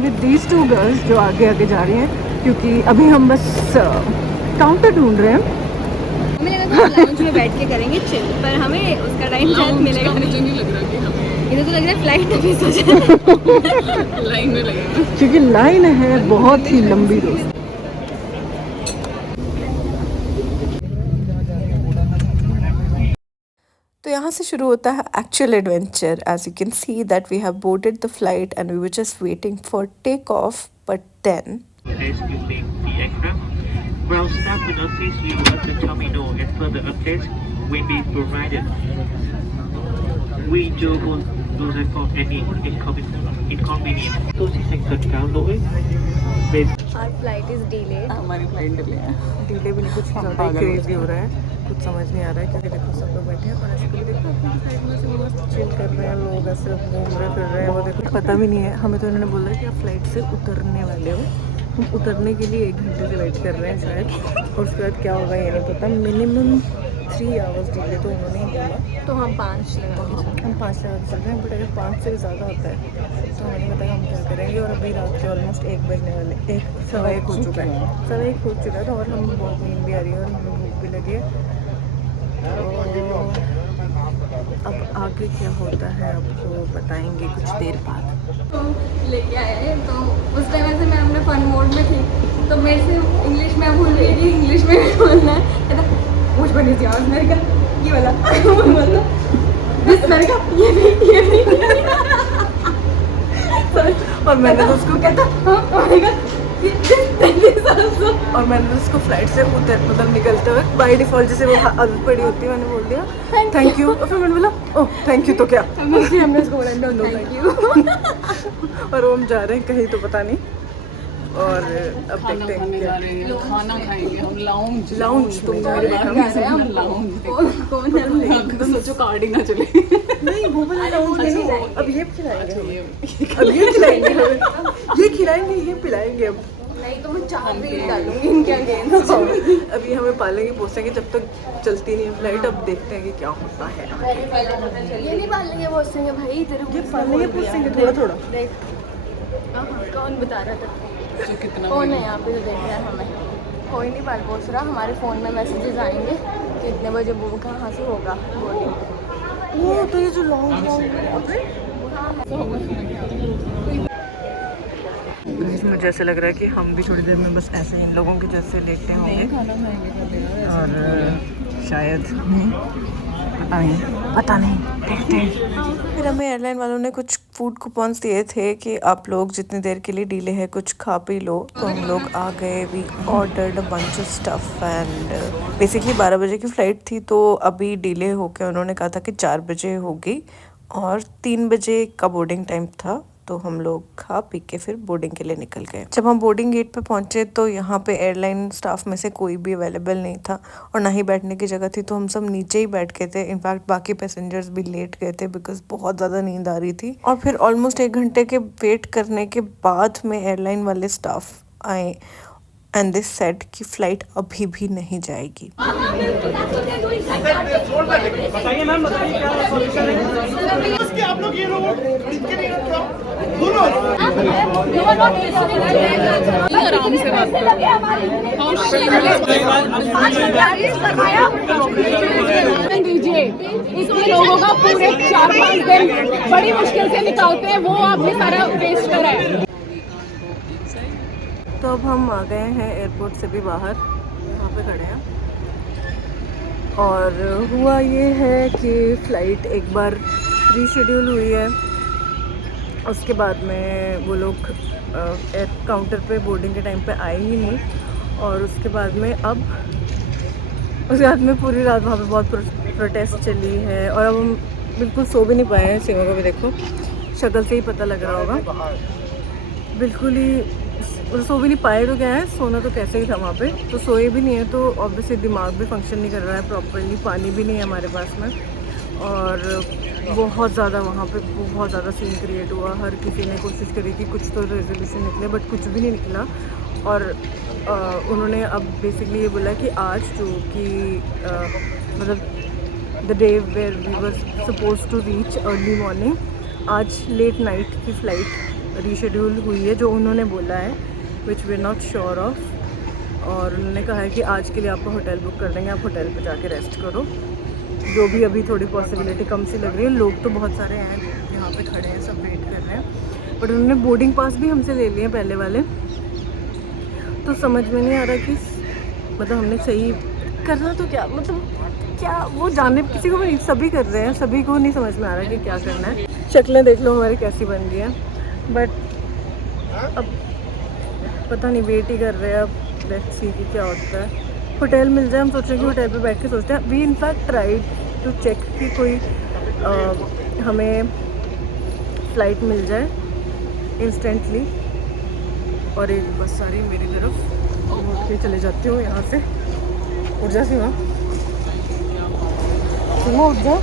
Going with these two girls जो आगे आगे जा रही हैं, क्योंकि अभी हम बस काउंटर ढूंढ रहे हैं। हमें लगा था लाउंज में बैठ के करेंगे चिल, पर हमें उसका टाइम शायद मिलेगा नहीं। मुझे नहीं लग रहा कि हमें इधर तो लग रहा है फ्लाइट अभी सो जाए। लाइन में लगेगा, क्योंकि लाइन है बहुत ही लंबी दोस्त। तो यहाँ से शुरू होता है actual adventure. As you can see that we have boarded the flight and we were just waiting for take off, but then Well, staff will assist you at the terminal and further updates will be provided. We do apologize for any inconvenience. Tôi xin thật cáo lỗi về Our flight is delayed. हमारी flight delay है। Delay भी नहीं, कुछ ज़्यादा crazy हो रहा है, कुछ समझ नहीं आ रहा है। क्योंकि देखो सब लोग बैठे हैं और ऐसे भी देखो अपनी साइड में से मस्त चिल कर रहे हैं लोग, ऐसे घूम रहे फिर रहे हैं। वो देखो पता भी नहीं है हमें, तो इन्होंने बोला कि आप फ्लाइट से उतरने वाले हो। हम उतरने के लिए 1 घंटे से वेट कर रहे हैं शायद, और उसके बाद क्या होगा ये नहीं पता। मिनिमम 3 आवर्स डिले तो उन्होंने ही बोला, तो हम 5 लगा के हम 5 लगा चल रहे हैं। बट अगर 5 से ज़्यादा होता है तो हमें नहीं पता हम क्या करेंगे। और अभी रात के ऑलमोस्ट 1 बजने वाले, 1 हो चुका है, 1 हो चुका है। तो और हम बहुत नींद भी आ रही है और हमें भूख भी लगी है। तो अब आगे क्या होता है आपको बताएंगे कुछ देर बाद। तो लेके आए हैं, तो उस टाइम ऐसे मैं अपने फन मोड में थी, तो मेरे से इंग्लिश में भूल गई कि इंग्लिश में भी बोलना है। कहता मुझ पर नहीं आवाज़, मैंने कहा ये वाला बोलता बस, मैंने कहा ये भी और मैंने तो उसको कहता हाँ, और मैंने तो उसको फ्लाइट से उतर मतलब निकलते हुए बाय डिफ़ॉल्ट जैसे वो आदत पड़ी होती है, मैंने बोल दिया थैंक यू। और फिर मैंने बोला ओह थैंक यू तो क्या, हमने उसको बोला नो थैंक यू। और वो हम जा रहे हैं कहीं तो पता नहीं, और अब देखते हैं जा क्या। रहे हैं, खाना खाएंगे हम लाउंज तुम जा रहे हैं लाउंज। सोचो कार्ड ही ना चले। नहीं वो वाला लाउंज नहीं, अब ये खिलाएंगे हमें, अब ये खिलाएंगे हमें, ये खिलाएंगे ये पिलाएंगे। अब नहीं तो मैं चार भी डालूंगी इनके अगेंस्ट। अभी हमें पालेंगे पोसेंगे जब तक चलती नहीं है फ्लाइट। अब देखते हैं कि क्या होता है। ये नहीं पालेंगे पोसेंगे भाई, तेरे को ये पालेंगे पोसेंगे थोड़ा थोड़ा। कौन बता रहा था? जो कितना कौन है यहाँ पे जो देख रहा है हमें? कोई नहीं पाल पोस रहा। हमारे फ़ोन में मैसेजेस आएंगे कि इतने बजे वो कहाँ से होगा बोर्डिंग। वो तो ये जो लॉन्ग मुझे ऐसे लग रहा है कि हम भी थोड़ी देर में बस ऐसे इन लोगों के जैसे लेटे होंगे और शायद पता नहीं देखते हैं। फिर हमें एयरलाइन वालों ने कुछ फूड कूपन्स दिए थे कि आप लोग जितनी देर के लिए डीले है कुछ खा पी लो। तो हम लोग आ गए, we ordered a bunch of stuff and basically 12 बजे की फ़्लाइट थी, तो अभी डिले होकर उन्होंने कहा था कि 4 बजे होगी और 3 बजे का बोर्डिंग टाइम था। तो हम लोग खा पी के फिर बोर्डिंग के लिए निकल गए। जब हम बोर्डिंग गेट पे पहुंचे तो यहाँ पे एयरलाइन स्टाफ में से कोई भी अवेलेबल नहीं था और ना ही बैठने की जगह थी, तो हम सब नीचे ही बैठ गए थे। इनफैक्ट बाकी पैसेंजर्स भी लेट गए थे बिकॉज बहुत ज़्यादा नींद आ रही थी। और फिर ऑलमोस्ट 1 घंटे के वेट करने के बाद में एयरलाइन वाले स्टाफ आए एंड दिस सेड कि फ़्लाइट अभी भी नहीं जाएगी। बताइए मैम, बताइए क्या सॉल्यूशन है? आप लोग ये लोग इनके लिए आराम से बात दीजिए। इतने लोगों का पूरे 4-5 दिन बड़ी मुश्किल से निकालते हैं, वो आपने सारा वेस्ट करा है। तो अब हम आ गए हैं एयरपोर्ट से भी बाहर, यहाँ पे खड़े हैं। और हुआ ये है कि फ़्लाइट एक बार रीशेड्यूल हुई है, उसके बाद में वो लोग काउंटर पे बोर्डिंग के टाइम पे आए ही नहीं। और उसके बाद में पूरी रात वहाँ पे बहुत प्रोटेस्ट चली है और अब हम बिल्कुल सो भी नहीं पाए हैं। सिमो को भी देखो शक्ल से ही पता लग रहा होगा, बिल्कुल ही सो भी नहीं पाए। तो क्या है, सोना तो कैसे ही था वहाँ पे, तो सोए भी नहीं है तो ऑब्वियसली दिमाग भी फंक्शन नहीं कर रहा है प्रॉपरली। पानी भी नहीं है हमारे पास में और बहुत ज़्यादा वहाँ पे बहुत ज़्यादा सीन क्रिएट हुआ। हर किसी ने कोशिश करी कि कुछ तो रेजोल्यूशन निकले, बट कुछ भी नहीं निकला। और उन्होंने अब बेसिकली ये बोला कि आज जो कि मतलब the day where we were suppose to reach early morning, आज लेट नाइट की फ़्लाइट रीशेड्यूल हुई है जो उन्होंने बोला है, which we are not sure of. और उन्होंने कहा है कि आज के लिए आपको होटल बुक कर देंगे, आप होटल पे जाके रेस्ट करो। जो भी अभी थोड़ी पॉसिबिलिटी कम सी लग रही है। लोग तो बहुत सारे हैं यहाँ पे खड़े हैं, सब वेट कर रहे हैं। बट उन्होंने बोर्डिंग पास भी हमसे ले लिए पहले वाले, तो समझ में नहीं आ रहा कि मतलब हमने सही करना तो क्या, मतलब क्या वो जाने किसी को भी, सभी कर रहे हैं, सभी को नहीं समझ में आ रहा कि क्या करना है। शक्लें देख लो हमारी कैसी बन गई हैं। बट अब पता नहीं, वेट ही कर रहे हैं अब, लेट्स सी कि क्या होता है। होटल मिल जाए, हम सोच रहे हैं कि होटल पे बैठ के सोचते हैं। We in fact tried to check कि कोई हमें फ़्लाइट मिल जाए इंस्टेंटली। और एक बस सारी मेरी तरफ उठ के चले जाती हूँ यहाँ से। उठ जा सीमा, सीमा उठ जा।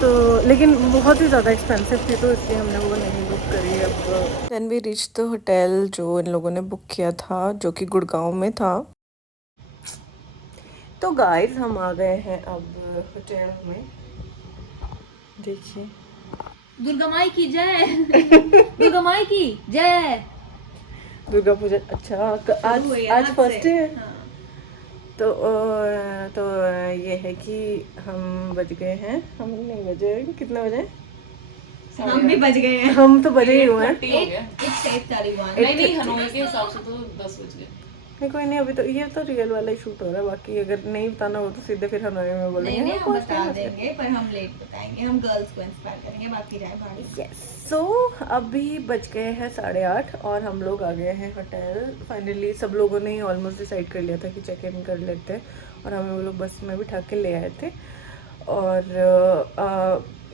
तो लेकिन बहुत ही ज़्यादा एक्सपेंसिव थी, तो इसलिए हमने वो नहीं बुक करी। अब then we reach the hotel जो इन लोगों ने बुक किया था, जो कि गुड़गांव में था। तो गाइस हम आ गए हैं अब होटल में। देखिए, दुर्गा माई की जय। दुर्गा माई की जय। दुर्गा पूजा। अच्छा, आज फर्स्ट है। तो ये है कि हम बज गए हैं, हम नहीं बजे, कितना बजे? हम भी बज गए हैं। हम तो बजे ही हुए हैं। नहीं हनोई के हिसाब से तो 10 बज गए। नहीं कोई नहीं, अभी तो ये तो रियल वाला ही शूट हो रहा है। बाकी अगर नहीं बताना हो तो सीधे फिर हनोई में बोलेंगे। नहीं हम बता देंगे, पर हम लेट बताएंगे, हम गर्ल्स को इंस्पायर करेंगे, बाकी जाए भाड़ी। सो अभी बज गए हैं 8:30 और हम लोग आ गए हैं होटल। फाइनली सब लोगों ने ऑलमोस्ट डिसाइड कर लिया था कि चेक इन कर लेते हैं, और हमें वो लोग बस में बिठा के ले आए थे। और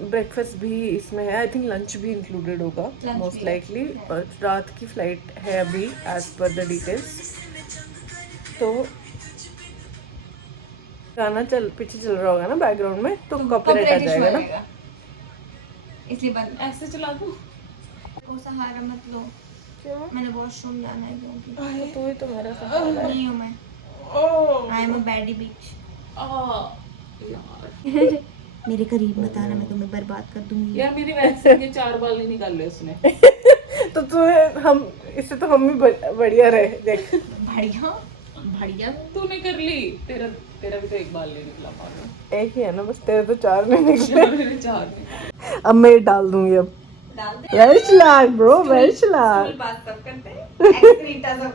ब्रेकफास्ट भी इसमें है, आई थिंक लंच भी इंक्लूडेड होगा मोस्ट लाइकली। और रात की फ़्लाइट है अभी एज पर द डिटेल्स। तो गाना पीछे चल रहा होगा ना बैकग्राउंड में, तो कॉपीराइट आ जाएगा ना, इसलिए बंद। ऐसे चला दूं? वो सहारा मत लो। क्यों? मैंने वॉशरूम जाना है क्योंकि तो ही तो मेरा सहारा है। नहीं हूँ मैं। आई एम अ बैडी बिच। यार मेरे करीब बताना, मैं तुम्हें बर्बाद कर दूंगी। यार मेरी वैसे के 4 बाल नहीं निकाले उसने। तो तुम्हें हम इससे तो हम भी बढ़िया रहे। देख बढ़िया बढ़िया। तूने कर ली, तेरा भी तो एक बाल नहीं निकला पागल। एक ही है ना बस, तेरे तो 4 नहीं निकले। मेरे 4 नहीं। अब मैं डाल दूंगी। अब डाल दे। वेरी चालाक ब्रो, वेरी चालाक। बात सब करते हैं। एक्सक्रीटा सब।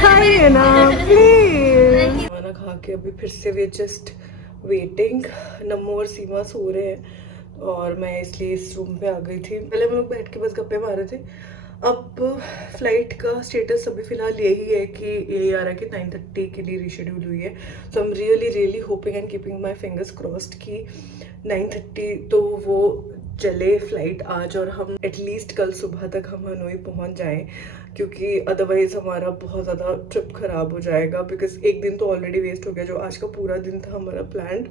खाइए ना प्लीज। खाना खा के अभी फिर से वे जस्ट वेटिंग। नमो और सीमा सो रहे हैं और मैं इसलिए इस रूम पे आ गई थी। पहले हम लोग बैठ के बस गप्पे मारे थे। अब फ्लाइट का स्टेटस अभी फ़िलहाल यही है कि यही आ रहा है कि 9:30 के लिए रीशेड्यूल हुई है। So I am really hoping and keeping my fingers crossed कि 9:30 तो वो चले फ्लाइट आज, और हम एटलीस्ट कल सुबह तक हम हनोई पहुंच जाएं, क्योंकि अदरवाइज़ हमारा बहुत ज़्यादा ट्रिप ख़राब हो जाएगा। बिकॉज एक दिन तो ऑलरेडी वेस्ट हो गया, जो आज का पूरा दिन था हमारा प्लान,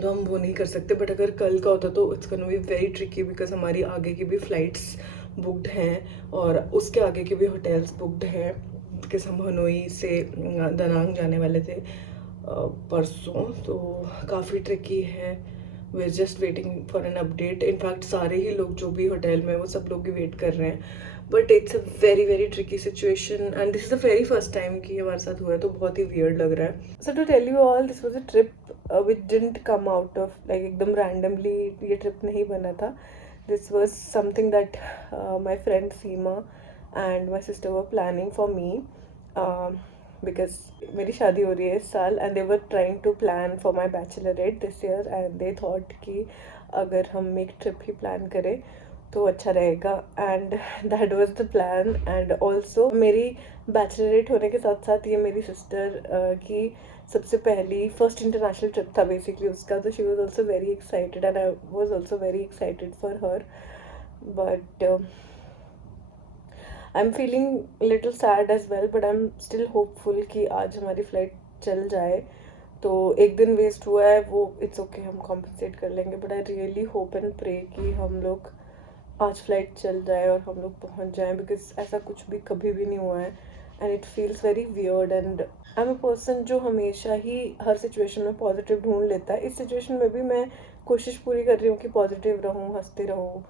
तो हम वो नहीं कर सकते। बट अगर कल का होता तो it's gonna be very tricky, because हमारी आगे की भी फ़्लाइट्स बुकड हैं और उसके आगे के भी होटल्स बुकड हैं। बिकॉज हम हनोई से दनांग जाने वाले थे परसों, तो काफ़ी ट्रिकी है। We are just waiting for an update. In fact सारे ही लोग जो भी होटल में वो सब लोग भी वेट कर रहे हैं। But it's a very tricky situation and this is the very first time कि हमारे साथ हुआ है, तो बहुत ही वियर्ड लग रहा है। So to tell you all, this was a trip which didn't come out of like एकदम रैंडमली ये ट्रिप नहीं बना था। This was something that my friend Seema and my sister were planning for me, because मेरी शादी हो रही है इस साल and they were trying to plan for my bachelorette this year and they thought कि अगर हम एक ट्रिप ही प्लान करें तो अच्छा रहेगा, and that was the plan. And also मेरी बैचलरेट होने के साथ साथ ये मेरी सिस्टर की सबसे पहली फर्स्ट इंटरनेशनल ट्रिप था बेसिकली उसका, तो she was also very excited and I was also very excited for her. But I am feeling little sad as well, but I am still hopeful कि आज हमारी flight चल जाए तो एक दिन वेस्ट हुआ है वो इट्स ओके, हम कॉम्पनसेट कर लेंगे, but I really hope and pray कि हम लोग आज फ्लाइट चल जाए और हम लोग पहुंच जाएं, बिकॉज ऐसा कुछ भी कभी भी नहीं हुआ है and it feels very weird. And I am a person जो हमेशा ही हर सिचुएशन में पॉजिटिव ढूंढ लेता है। इस सिचुएशन में भी मैं कोशिश पूरी कर रही हूँ कि पॉजिटिव रहूँ, हंसते रहूँ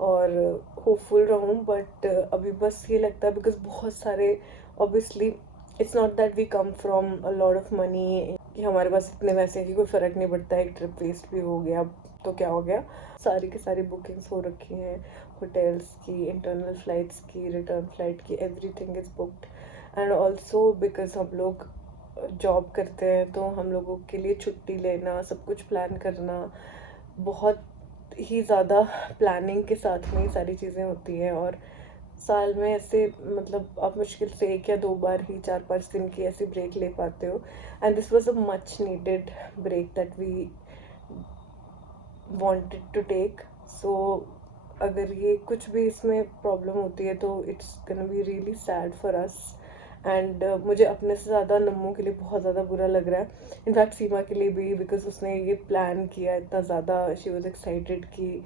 और होपफुल रहूँ, बट अभी बस ये लगता है बिकॉज बहुत सारे obviously it's not that we come from a lot of money कि हमारे पास इतने पैसे हैं कि कोई फ़र्क नहीं पड़ता, एक ट्रिप वेस्ट भी हो गया तो क्या हो गया। सारी की सारी बुकिंग्स हो रखी हैं, होटल्स की, इंटरनल फ़्लाइट्स की, रिटर्न फ़्लाइट की, everything is booked. And also because हम लोग जॉब करते हैं तो हम लोगों के लिए छुट्टी लेना, सब कुछ प्लान करना, बहुत ही ज़्यादा प्लानिंग के साथ में ये सारी चीज़ें होती हैं। और साल में ऐसे मतलब आप मुश्किल से 1 या 2 बार ही 4-5 दिन की ऐसी ब्रेक ले पाते हो, and this was a much needed break that we wanted to take. So अगर ये कुछ भी इसमें प्रॉब्लम होती है तो it's gonna be really sad for us. And मुझे अपने से ज़्यादा नम्मू के लिए बहुत ज़्यादा बुरा लग रहा है, इनफैक्ट सीमा के लिए भी, बिकॉज उसने ये प्लान किया इतना ज़्यादा, शी वॉज एक्साइटेड कि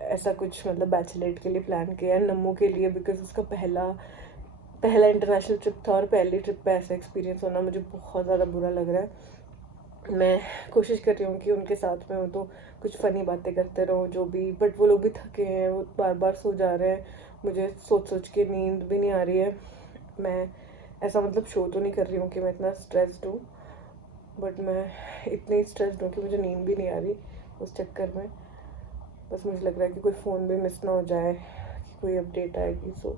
ऐसा कुछ मतलब बैचलरेट के लिए प्लान किया है। नम्मू के लिए बिकॉज उसका पहला इंटरनेशनल ट्रिप था और पहली ट्रिप पे ऐसा एक्सपीरियंस होना मुझे बहुत ज़्यादा बुरा लग रहा है। मैं कोशिश कर रही हूँ कि उनके साथ में हूँ तो कुछ फ़नी बातें करते रहूँ जो भी, बट वो लोग भी थके हैं, वो बार बार सो जा रहे हैं, मुझे सोच सोच के नींद भी नहीं आ रही है। मैं ऐसा मतलब शो तो नहीं कर रही हूँ कि मैं इतना स्ट्रेस्ड हूँ, बट मैं इतनी स्ट्रेस्ड हूँ कि मुझे नींद भी नहीं आ रही उस चक्कर में। बस मुझे लग रहा है कि कोई फ़ोन भी मिस ना हो जाए, कि कोई अपडेट आएगी। सो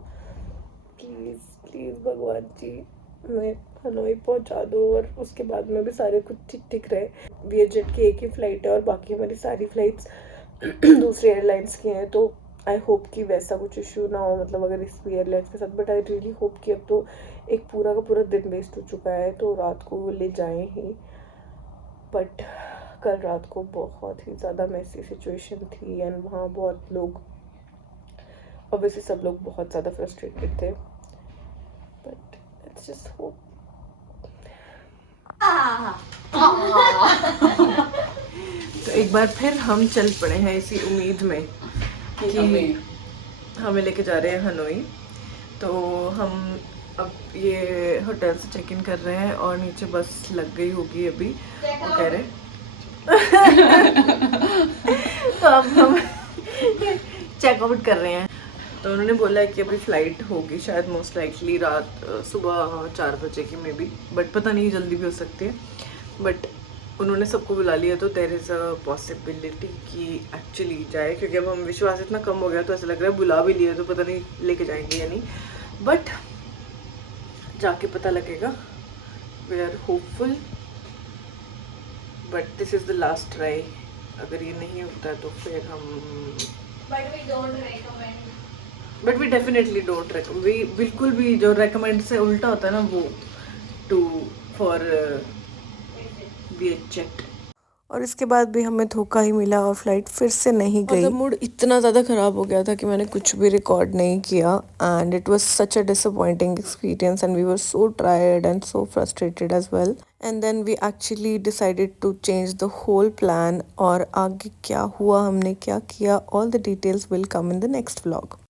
प्लीज़ प्लीज़ भगवान जी मैं हनोई पहुंचा दो और उसके बाद में भी सारे कुछ ठीक ठीक रहे। वीएजेट की एक ही फ़्लाइट है और बाकी हमारी सारी फ़्लाइट्स दूसरी एयरलाइंस की हैं, तो आई होप कि वैसा कुछ इशू ना हो, मतलब अगर इस एयरलाइंस के साथ। बट आई रियली होप कि अब तो एक पूरा का पूरा दिन वेस्ट हो चुका है तो रात को वो ले जाएँ ही। बट कल रात को बहुत ही ज़्यादा मैसी सिचुएशन थी एंड वहाँ बहुत लोग, ऑब्वियसली सब लोग बहुत ज़्यादा फ्रस्ट्रेटेड थे, बट लेट्स जस्ट होप। तो एक बार फिर हम चल पड़े हैं इसी उम्मीद में कि हमें लेके जा रहे हैं हनोई। तो हम अब ये होटल से चेक इन कर रहे हैं और नीचे बस लग गई होगी अभी, वो कह रहे तो अब हम चेकआउट कर रहे हैं। तो उन्होंने बोला है कि अभी फ़्लाइट होगी शायद मोस्ट लाइकली रात सुबह 4 बजे की मे बी, बट पता नहीं जल्दी भी हो सकती है। बट उन्होंने सबको बुला लिया तो देयर इज़ अ पॉसिबिलिटी कि एक्चुअली जाए, क्योंकि अब हम विश्वास इतना कम हो गया तो ऐसा लग रहा है बुला भी लिया तो पता नहीं लेके जाएंगे या नहीं, बट जाके पता लगेगा। We are hopeful, but this is the last try. अगर ये नहीं होता तो फिर हम but we definitely don't recommend, we बिल्कुल भी, जो रेकमेंड से उल्टा होता है ना वो टू फॉर बी चेक्ड। और इसके बाद भी हमें धोखा ही मिला और फ्लाइट फिर से नहीं गई। मतलब मूड इतना ज़्यादा ख़राब हो गया था कि मैंने कुछ भी रिकॉर्ड नहीं किया and it was such a disappointing experience and we were so tired and so frustrated as well. And then we actually decided to change the whole plan, और आगे क्या हुआ, हमने क्या किया, all the details will come in the next vlog.